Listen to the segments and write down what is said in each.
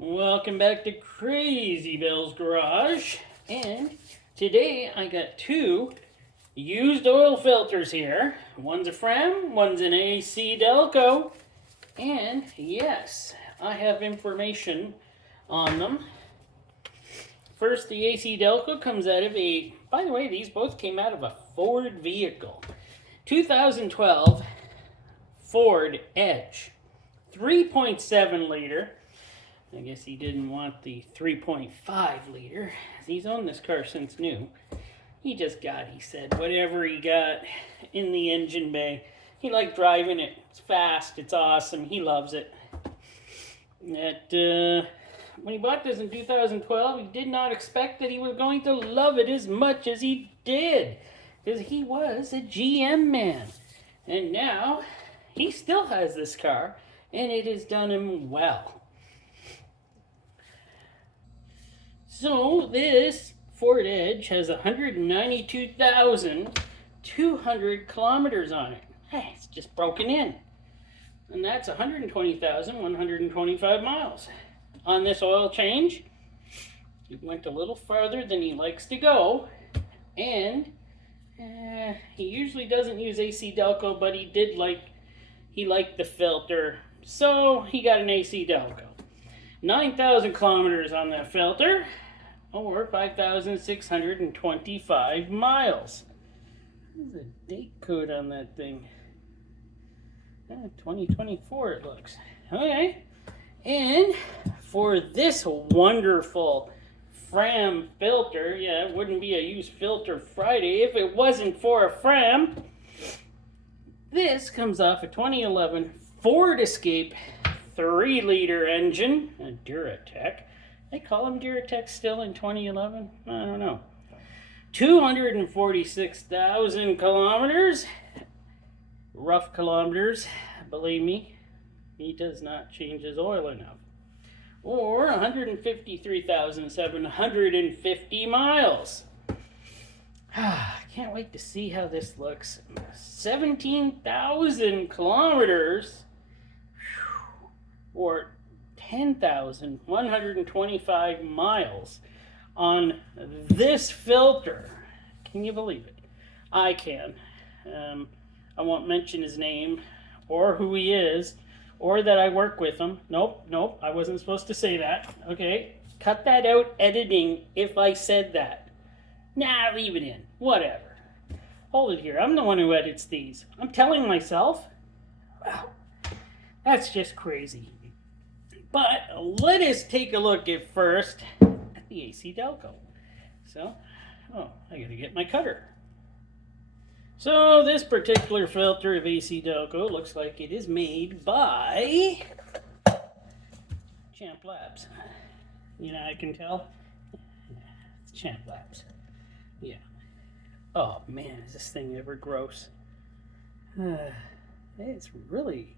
Welcome back to Crazy Bill's Garage, and today I got two used oil filters here. One's a Fram, one's an AC Delco, and yes, I have information on them. First, the AC Delco comes out of by the way, these both came out of a Ford vehicle. 2012 Ford Edge, 3.7 liter. I guess he didn't want the 3.5 liter. He's owned this car since new. He said, whatever he got in the engine bay. He liked driving it. It's fast, it's awesome, he loves it. When he bought this in 2012, he did not expect that he was going to love it as much as he did. Because he was a GM man. And now, he still has this car, and it has done him well. So this Ford Edge has 192,200 kilometers on it. Hey, it's just broken in. And that's 120,125 miles. On this oil change, he went a little farther than he likes to go. And he usually doesn't use AC Delco, but he liked the filter. So he got an AC Delco. 9,000 kilometers on that filter, or 5,625 miles. What's the date code on that thing? 2024 it looks. Okay. And for this wonderful Fram filter, yeah, it wouldn't be a used filter Friday if it wasn't for a Fram. This comes off a 2011 Ford Escape 3-liter engine, a Duratec. They call them Duratec still in 2011? I don't know. 246,000 kilometers. Rough kilometers, believe me. He does not change his oil enough. Or 153,750 miles. Can't wait to see how this looks. 17,000 kilometers. Or 10,125 miles on this filter. Can you believe it? I can. I won't mention his name or who he is or that I work with him. Nope, I wasn't supposed to say that. Okay, cut that out editing if I said that. Nah, leave it in. Whatever. Hold it here. I'm the one who edits these. I'm telling myself. Wow, that's just crazy. But let us take a look at first at the AC Delco. So, I gotta get my cutter. So this particular filter of AC Delco looks like it is made by Champ Labs. You know, I can tell. It's Champ Labs. Yeah. Oh man, is this thing ever gross? It's really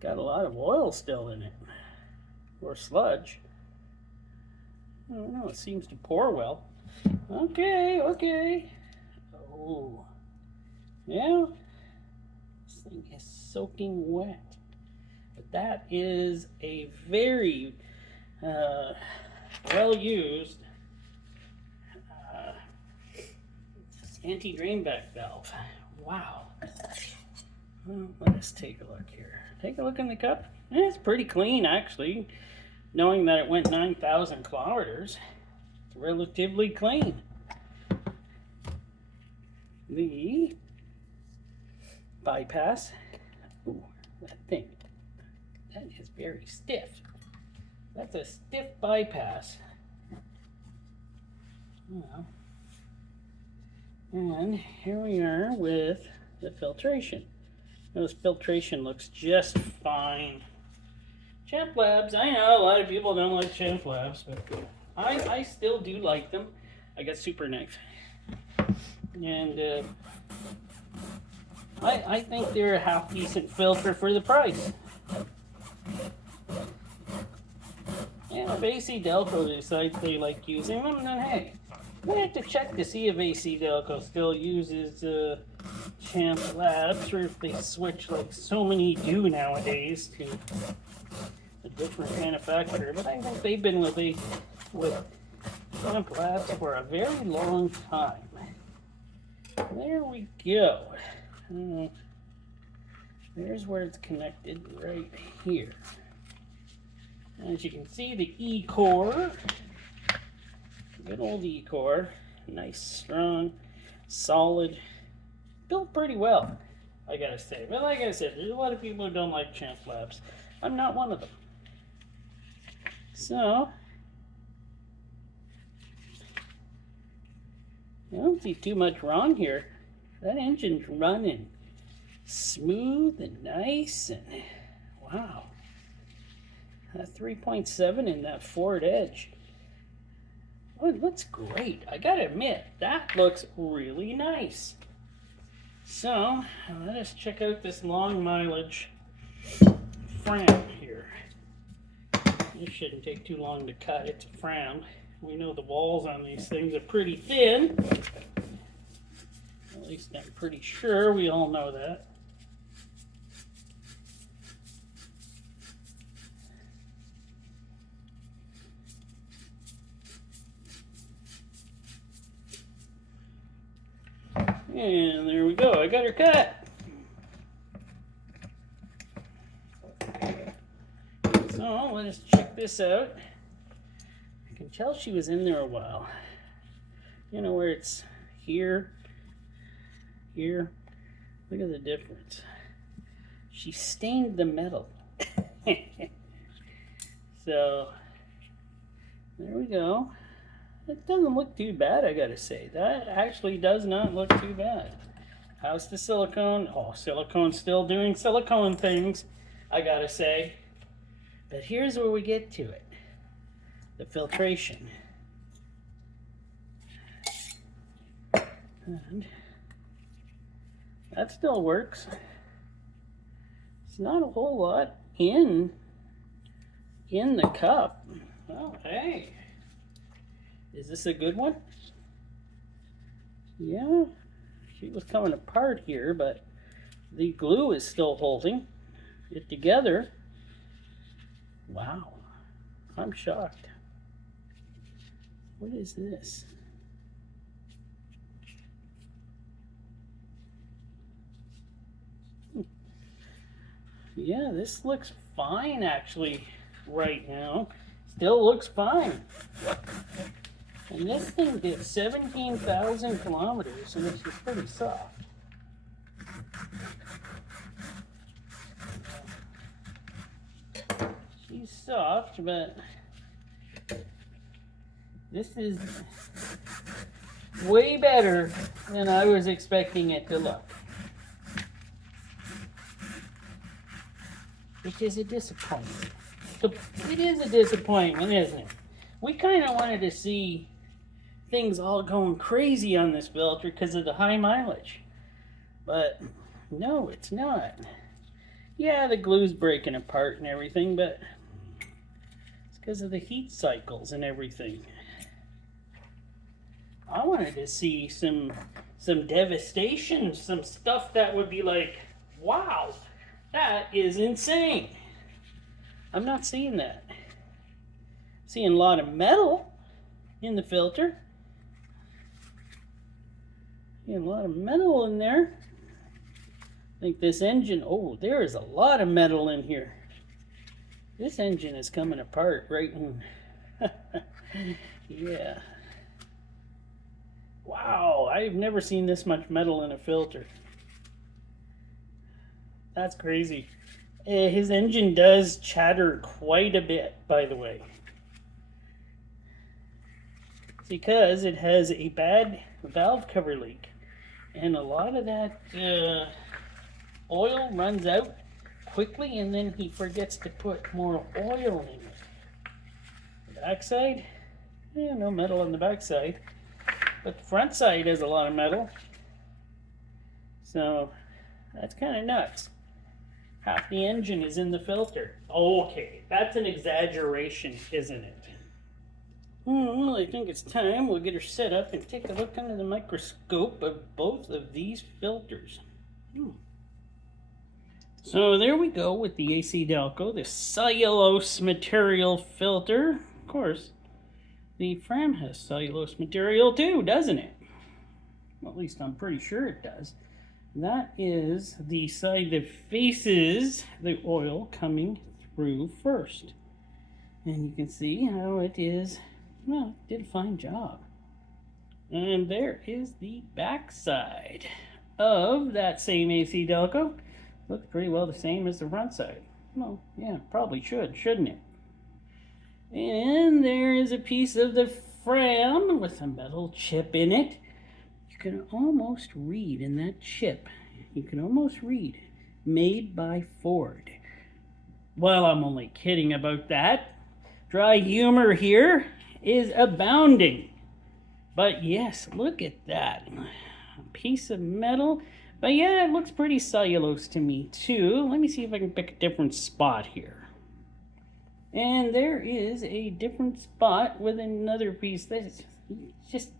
got a lot of oil still in it. Or sludge. I don't know, it seems to pour well. Okay. Oh. Yeah. This thing is soaking wet. But that is a very well-used anti-drain back valve. Wow. Well, let's take a look here. Take a look in the cup. It's pretty clean, actually. Knowing that it went 9,000 kilometers, it's relatively clean. The bypass. Ooh, that thing. That is very stiff. That's a stiff bypass. Well, and here we are with the filtration. This filtration looks just fine. Champ Labs, I know a lot of people don't like Champ Labs, but I still do like them. I got Super Knife. And I think they're a half decent filter for the price. And if AC Delco decides they like using them, then hey, we have to check to see if AC Delco still uses Champ Labs, or if they switch like so many do nowadays to a different manufacturer, but I think they've been with Stamp Labs for a very long time. There we go. There's where it's connected right here. As you can see, the E-core, good old E-core, nice, strong, solid, built pretty well, I gotta say. But like I said, there's a lot of people who don't like Stamp Labs. I'm not one of them. So, I don't see too much wrong here. That engine's running smooth and nice, and wow. That 3.7 in that forward edge. Oh, it looks great. I gotta admit, that looks really nice. So, let us check out this long mileage Fram here. This shouldn't take too long to cut. It's a Fram. We know the walls on these things are pretty thin. At least I'm pretty sure we all know that. And there we go. I got her cut. So let us check this out. I can tell she was in there a while. You know where it's here, here. Look at the difference. She stained the metal. So there we go. It doesn't look too bad, I gotta say. That actually does not look too bad. How's the silicone? Oh, silicone's still doing silicone things, I gotta say. But here's where we get to it. The filtration. And that still works. It's not a whole lot in the cup. Oh, hey. Is this a good one? Yeah, she was coming apart here, but the glue is still holding it together. Wow, I'm shocked. What is this? Yeah, this looks fine actually right now. Still looks fine. And this thing did 17,000 kilometers, so this is pretty soft. She's soft, but this is way better than I was expecting it to look. Which is a disappointment. It is a disappointment, isn't it? We kind of wanted to see things all going crazy on this filter because of the high mileage. But no, it's not. Yeah, the glue's breaking apart and everything, but it's because of the heat cycles and everything. I wanted to see some devastation, some stuff that would be like, wow, that is insane. I'm not seeing that. Seeing a lot of metal in the filter. Seeing a lot of metal in there. I think this engine, oh, there is a lot of metal in here. This engine is coming apart right in. Yeah. Wow, I've never seen this much metal in a filter. That's crazy. His engine does chatter quite a bit, by the way. It's because it has a bad valve cover leak. And a lot of that oil runs out quickly, and then he forgets to put more oil in it. The backside, yeah, no metal on the backside. But the front side has a lot of metal. So that's kind of nuts. Half the engine is in the filter. Okay, that's an exaggeration, isn't it? Well, I think it's time we'll get her set up and take a look under the microscope of both of these filters. So there we go with the AC Delco, the cellulose material filter. Of course, the Fram has cellulose material too, doesn't it? Well, at least I'm pretty sure it does. That is the side that faces the oil coming through first. And you can see how it is, well, it did a fine job. And there is the back side of that same AC Delco. Looks pretty well the same as the front side. Well, yeah, probably should, shouldn't it? And there is a piece of the Fram with a metal chip in it. You can almost read in that chip, you can almost read, made by Ford. Well, I'm only kidding about that. Dry humor here is abounding. But yes, look at that. A piece of metal. But yeah, it looks pretty cellulose to me too. Let me see if I can pick a different spot here. And there is a different spot with another piece that's just,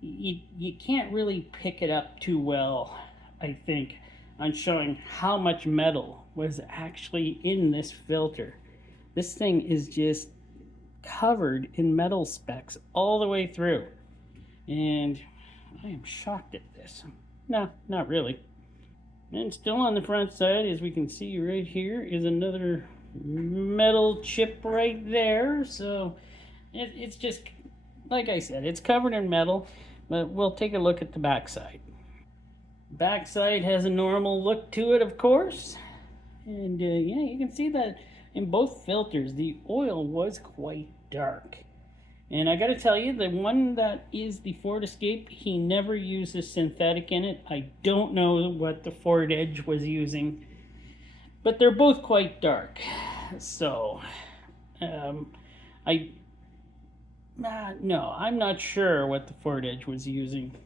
you can't really pick it up too well, I think, on showing how much metal was actually in this filter. This thing is just covered in metal specks all the way through. And I am shocked at this. No, not really. And still on the front side, as we can see right here, is another metal chip right there. So it's just, like I said, it's covered in metal. But we'll take a look at the back side. Back side has a normal look to it, of course. And yeah, you can see that in both filters, the oil was quite dark. And I gotta tell you, the one that is the Ford Escape, he never uses synthetic in it. I don't know what the Ford Edge was using, but they're both quite dark. So, no, I'm not sure what the Ford Edge was using.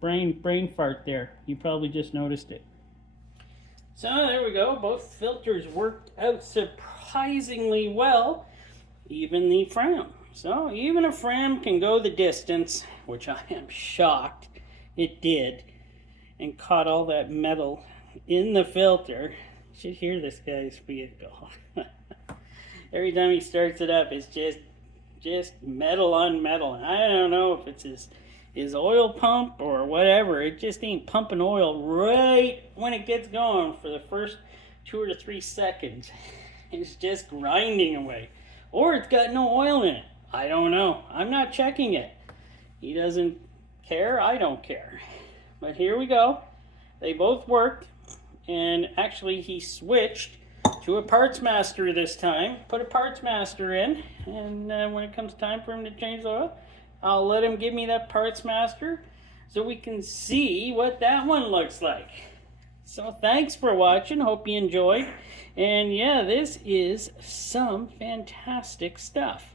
Brain fart there. You probably just noticed it. So there we go. Both filters worked out surprisingly well. Even the Fram. So even a Fram can go the distance, which I am shocked it did, and caught all that metal in the filter. You should hear this guy's vehicle. Every time he starts it up, it's just metal on metal. I don't know if it's his oil pump or whatever. It just ain't pumping oil right when it gets going for the first 2 or 3 seconds. It's just grinding away. Or it's got no oil in it. I don't know. I'm not checking it. He doesn't care. I don't care. But here we go. They both worked. And actually he switched to a parts master this time. Put a parts master in. And when it comes time for him to change the oil, I'll let him give me that parts master so we can see what that one looks like. So thanks for watching. Hope you enjoyed. And yeah, this is some fantastic stuff.